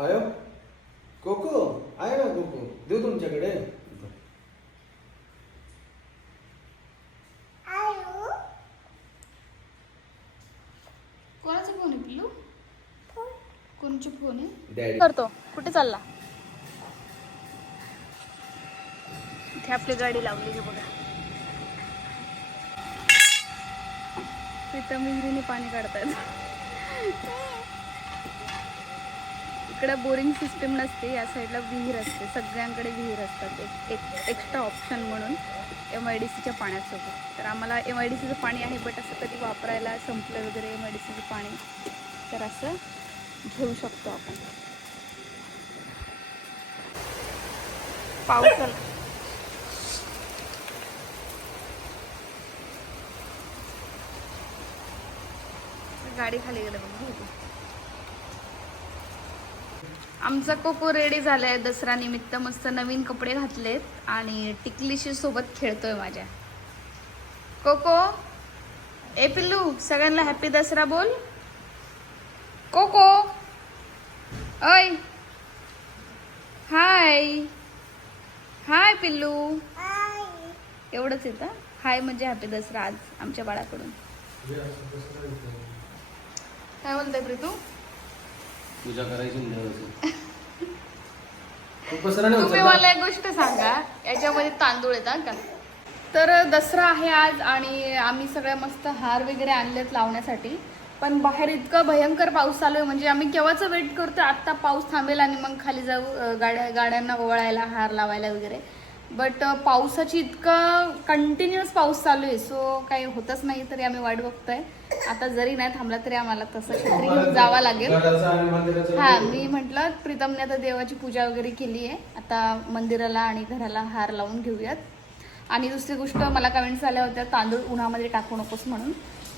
आयो? कोको आहे ना कोको. देऊ तुमच्याकडे. कोणाचा फोन आहे पिल्लू? कोणाचे फोन आहे? डॅडी करतो. कुठे चालला? इथे आपली गाडी लावली आहे बघा. इथं विहिरीने पाणी काढतायत. इकडं बोरिंग सिस्टीम नसते या साईडला विहीर असते. सगळ्यांकडे विहीर असतात. एक एक एक्स्ट्रा ऑप्शन म्हणून एम आय डी सीच्या पाण्यासोबत. तर आम्हाला एम आय डी सीचं पाणी आहे बट असं कधी वापरायला संपलं वगैरे एम आय डी सीचं पाणी तर असं घेऊ शकतो आपण. पाऊस गाडी खाली गेलं बघ बघू. आमचा कोको रेडी झालाय. दसरा निमित्त मस्त नवीन कपडे घातलेत आणि टिकलीशी सोबत खेळतोय माझ्या. कोको ए पिल्लू सगळ्यांना हॅपी दसरा बोल. कोको अय हाय हाय पिल्लू. एवढंच येतं? हाय म्हणजे हॅपी दसरा आज आमच्या बाळाकडून. काय बोलताय प्रीतू? पूजा करायची तुम्ही? मला एक गोष्ट सांगा. याच्यामध्ये तांदूळ येतात का? तर दसरा आहे आज आणि आम्ही सगळ्या मस्त हार वगैरे आणलेत लावण्यासाठी. पण बाहेर इतका भयंकर पाऊस चालू आहे. म्हणजे आम्ही केव्हाच वेट करतो आत्ता पाऊस थांबेल आणि मग खाली जाऊ गाड्या गाड्यांना ओवाळायला हार लावायला वगैरे. बट पावसाची इतका कंटिन्युअस पाऊस चालू आहे सो काही होतच नाही तरी आम्ही वाट बघतोय. आता जरी नाही थांबला तरी आम्हाला तसं छत्री घेऊन जावं लागेल. हा मी म्हटलं प्रीतमने आता देवाची पूजा वगैरे केली आहे. आता मंदिराला आणि घराला हार लावून घेऊयात. आणि दुसरी गोष्ट मला कमेंट्स आल्या होत्या तांदूळ उन्हामध्ये टाकू नकोस म्हणून.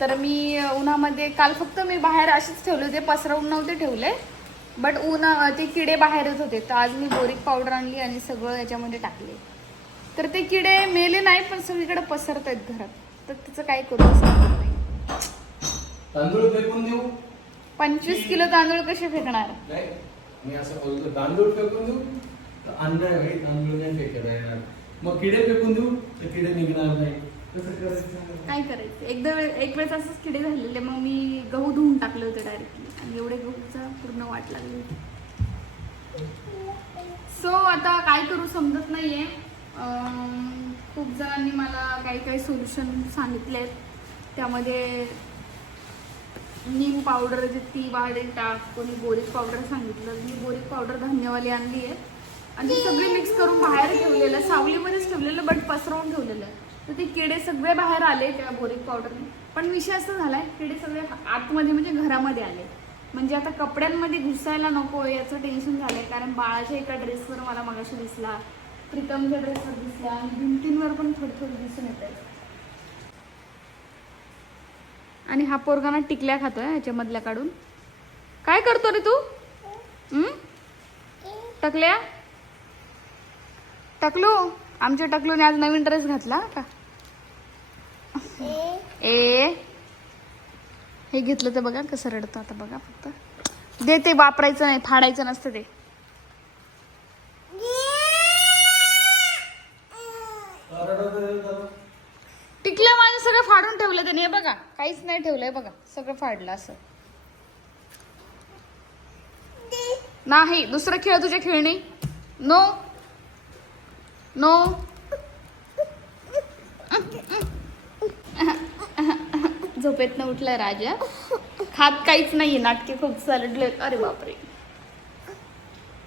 तर मी उन्हामध्ये काल फक्त मी बाहेर असेच ठेवले होते पसरवून नव्हते ठेवले. बट ऊन ते किडे बाहेर येत होते. तर आज मी बोरिक पावडर आणली आणि सगळं याच्यामध्ये टाकले. तर ते किडे मेले नाही पण सगळीकडे पसरत आहेत घरात. तर त्याचं काय करू शकत नाही. तांदूळ फेकून देऊ? पंचवीस किलो तांदूळ कसे फेकणार? नाही मी असं बोलतो तांदूळ फेकून देऊ? तर भाई तांदूळ नाही फेकत येणार. मग किडे फेकून देऊ? तर किडे निघणार नाही. कसं करायचं? काय करायचं? एकदा वे- एक वेळेस असंच किडे झालेले मग मी गहू धुवून टाकले होते डायरेक्टली आणि एवढे गहूचा पूर्ण वाट लागली होती. सो आता काय करू समजत नाहीये. खूप जणांनी मला काही काही सोल्युशन आहेत त्यामध्ये नीम पावडर जे ती वाढेल टाक कोणी बोरिक पावडर सांगितलं. मी बोरिक पावडर धान्यवाली आणली आहे. आणि ती सगळी मिक्स करून बाहेर ठेवलेलं सावलीमध्येच ठेवलेलं बट पसरवून ठेवलेलं. आहे तर ते किडे सगळे बाहेर आले त्या बोरिक पावडरने पण विषय असा झालाय किडे सगळे आतमध्ये म्हणजे घरामध्ये आले. म्हणजे आता कपड्यांमध्ये घुसायला नको याचं टेन्शन झालंय. कारण बाळाच्या एका ड्रेसवर मला मगाशी दिसला. प्रीतमच्या ड्रेसवर दिसला आणि भिंतींवर पण थोडं थोडं दिसून येत आहे आणि हा पोरगाना टिकल्या खातोय याच्यामधल्या काढून. काय करतो रे तू? हं? टकल्या? टकलू? आमच्या टकलूने आज नवीन ड्रेस घातला का? ए. हे घेतलं तर बघा कसं रडतो आता बघा फक्त. दे ते वापरायचं नाही फाडायचं नसतं ते टिकल्या माझं सगळं फाडून ठेवलं त्याने हे बघा. काहीच नाही ठेवलंय बघा. सगळं फाडलं असं. नाही दुसरं खेळ तुझ्या खेळणी. नो नो झोपेतनं उठलाय राजा. खात काहीच नाहीये. नाटके खूप चालले. अरे बापरे.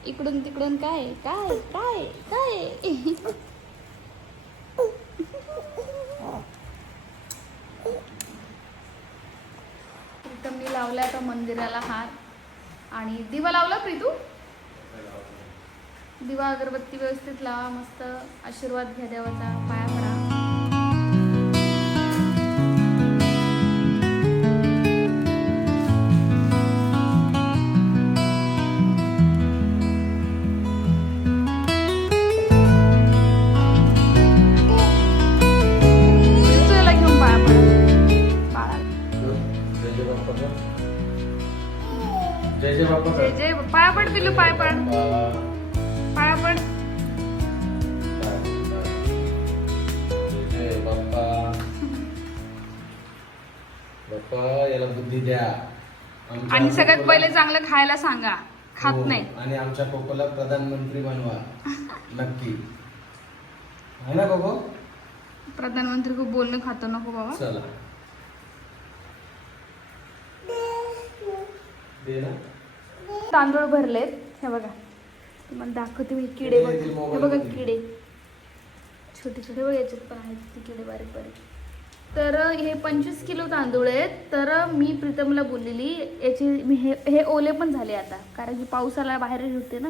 इकडून तिकडून काय? काय? काय? काय? मी लावल्या आता मंदिराला हार. आणि दिवा लावला प्रीतू? दिवा अगरबत्ती व्यवस्थित लावा मस्त आशीर्वाद घ्या देवाचा. जय पाया पड पिल्लू पाय पड. पाया पड. याला बुद्धी द्या. आणि सगळ्यात पहिले चांगलं खायला सांगा. खात हो, नाही. आणि आमच्या कोकोला प्रधानमंत्री बनवा. नक्की. आहे ना कोको? प्रधानमंत्री खूप बोलणं खातो नको बाबा. चला. दे ना. तांदूळ भरलेत. हे बघा. तुम्हाला दाखवते मी किडे बघ. हे बघा. किडे. छोटे छोटे बघा याच्यात पण आहेत ते किडे बारीक बारीक. तर हे पंचवीस किलो तांदूळ आहेत. तर मी प्रीतमला बोललेली याची मी हे हे ओले पण झाले आता. कारण की पावसाला बाहेर होते ना.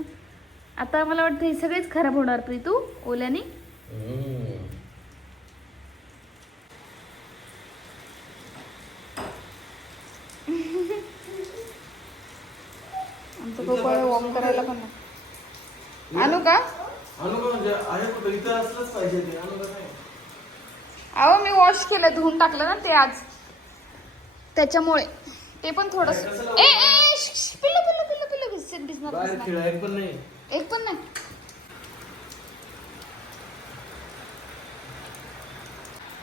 आता मला वाटतं हे सगळेच खराब होणार प्रीतू ओल्याने हम्म. आमचं गोपाळ वॉर्म करायला पण नाही. आणू का आणू का म्हणजे आहे कुठं इथं असलंच पाहिजे ते आणू का नाही अहो मी वॉश केलं धुवून टाकलं ना ते आज. त्याच्यामुळे. ते पण थोडस. ए? ए पिल्लू पिल्लू पिल्लू पिल्लू भिजणार भिजणार. खेळायला पण नाही. एक पण नाही.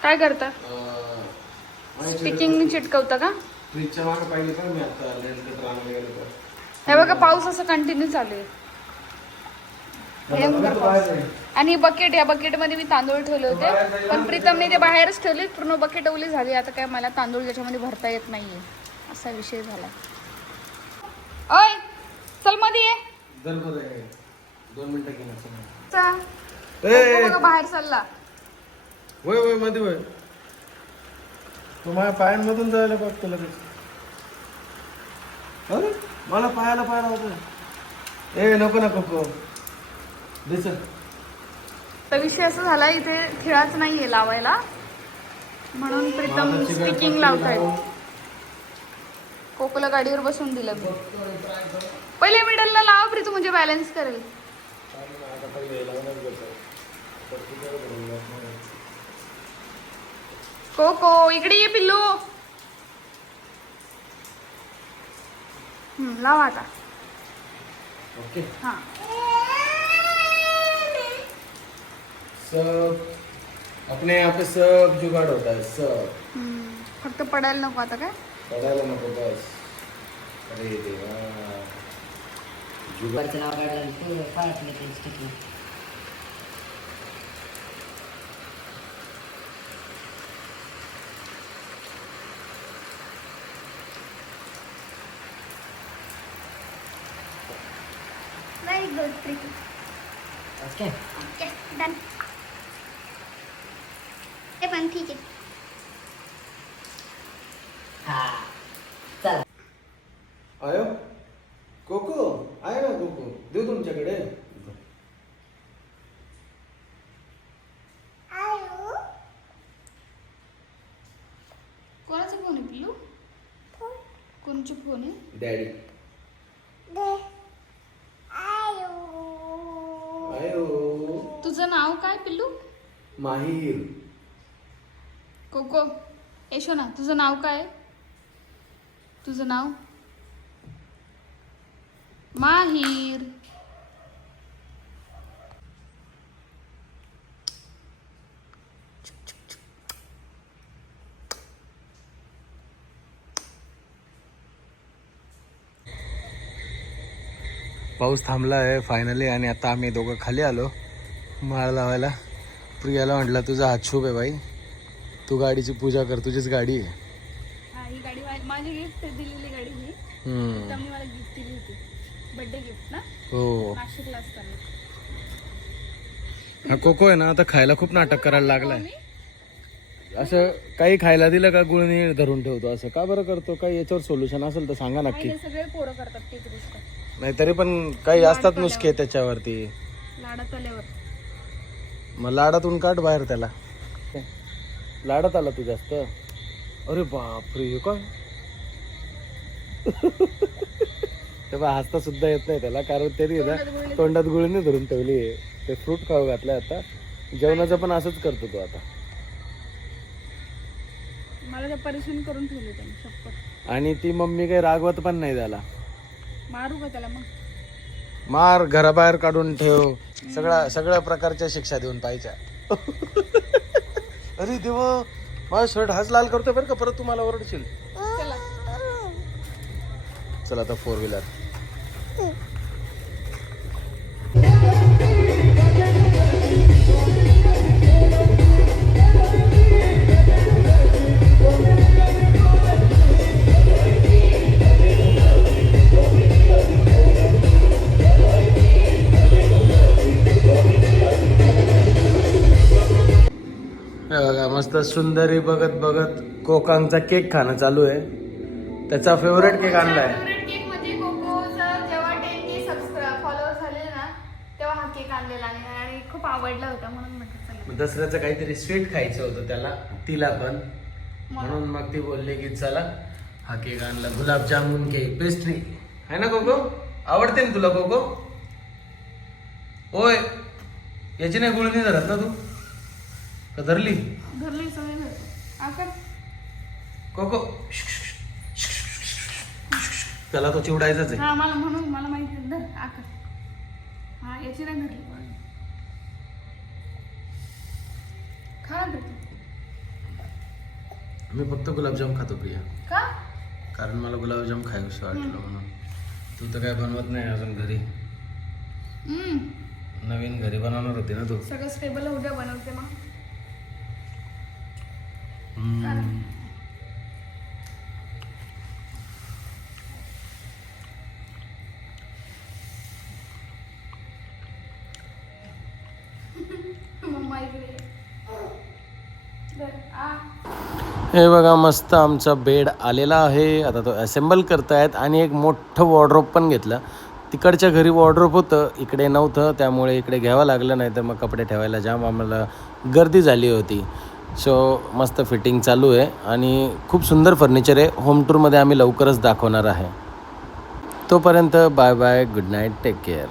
काय करता? स्टिकिंग चिटकवता का? हे बघा पाऊस असं कंटिन्यू चालू आहे. बघा. आणि बकेट या बकेटमध्ये मी तांदूळ ठेवले होते. पण प्रीतमने ते बाहेरच ठेवले. पूर्ण बकेट ओली झाली. आता काय मला तांदूळ त्याच्यामध्ये भरता येत नाहीये. असा विषय झाला. ओय चलमध्ये ये. दोन मिनिटं! बघा बाहेर चालला. वय वयमध्ये वय. तू माझ्या पायांमधून जायला बघतो लगेच. अरे मला पायाला पायाला होत ए नको नको. तर विषय असा झाला इथे खिळाच नाहीये लावायला. म्हणून प्रीतम स्टिकिंग लावतायत कोकोला गाडीवर बसून दिलं पहिले मिडलला लावा प्रीतू म्हणजे बॅलन्स करेल. कोको इकडे ये पिल्लू. लावा आता. ओके. हा. सब अपने यहाँ पे सब जुगाड़ होता है सब। हम्म, फक्त पडायला नको आता काय? पडायला नको बस। अरे देवा। जुगाड़। वरचं नाव काढलं आणि पूर्ण फाटलं ते sticky very good Preetu okay okay done. हे पण ठीक आहे. हा चला. आयो कोको आहे ना कोको? देऊ तुमच्याकडे. कोणाचा फोन आहे पिल्लू? कोणाचा फोन आहे? डॅडी आयो. तुझं नाव काय पिल्लू? माहीर. कोको येशो ना तुझं नाव काय? आहे? तुझं नाव? माहीर. पाऊस थांबला आहे फायनली आणि आता आम्ही दोघं खाली आलो माळ लावायला. प्रियाला म्हटलं तुझा हात शुभ आहे बाई. तू गाडीची पूजा कर तुझीच गाडी आहे. हा ही गाडी मा- माझी गिफ्ट दिलेली गाडी ही. हम्म. त्यांनी मला गिफ्ट दिली होती. बर्थडे गिफ्ट ना? हो. नाशिकला असताना. हा कोको आहे ना आता खायला खूप नाटक करायला लागलाय. असं काही खायला दिलं का गुळणी धरून ठेवतो? असं का बरं करतो? काही याच्यावर सोल्युशन असेल तर सांगा नक्की. सगळे पोरं करतात तीच गोष्ट. नाही तरी पण काही असतात नुसके त्याच्यावरती. लाडात आल्यावर. मग लाडातून काढ बाहेर त्याला. लाडात आला तू जास्त? अरे बापरे हे काय? तेव्हा हसता सुद्धा येत नाही त्याला कारण त्यांनी ना तोंडात गुळणी धरून. ठेवली आहे. ते फ्रूट खाऊ घातलं आता. जेवणाचं पण असंच करतो तो आता. मला परेशान करून ठेवले त्यांनी शपथ. आणि ती मम्मी काही रागवत पण नाही त्याला. मारू का त्याला मग? मार घराबाहेर काढून ठेव. सगळ्या सगळ्या प्रकारच्या शिक्षा देऊन पाहिजे. अरे देवा माझा शर्ट हाच लाल करतोय बरं का परत तुम्हाला ओरडशील. चला. चला आता फोर व्हीलर मस्त सुंदरी बघत बघत कोकांगचा केक खाणं चालू आहे. त्याचा फेवरेट केक आणलाय फेवरेट केक म्हणजे दसऱ्याचं काहीतरी स्वीट खायचं होतं त्याला तिला पण. म्हणून मग ती बोलली की चला हा केक आणला. गुलाबजामुन केक पेस्ट्री आहे ना कोको? आवडते ना तुला कोको? होय याची नाही गुळणी धरत ना तू? धरली? घरली सगळे घरचे आकर कोको त्याला तो चिवडायचाच आहे. हा मला म्हणून मला माहिती आहे. धर आकर हा याची नाही धरली. खा ना तू. मी फक्त गुलाबजाम खातो प्रिया. का? कारण मला गुलाबजाम खायचं वाटलं म्हणून. तू तर काय बनवत नाही अजून घरी. हम्म. नवीन घरी बनवणार होती ना तू. सगळं स्टेबल उद्या बनवते मग हम्म. मम्मा इकडे ये. धर, आ. हे बघा मस्त आमचा बेड आलेला आहे. आता तो असेंबल करतायत आणि एक मोठं वॉर्ड्रोप पण घेतलं. तिकडच्या घरी वॉर्ड्रोप होतं इकडे नव्हतं त्यामुळे इकडे घ्यावं लागलं नाही तर मग कपडे ठेवायला जाम आम्हाला गर्दी झाली होती. सो मस्त फिटिंग चालू आहे आणि खूप सुंदर फर्निचर आहे. होम टूरमध्ये आम्ही लवकरच दाखवणार आहे. तोपर्यंत bye bye good night take care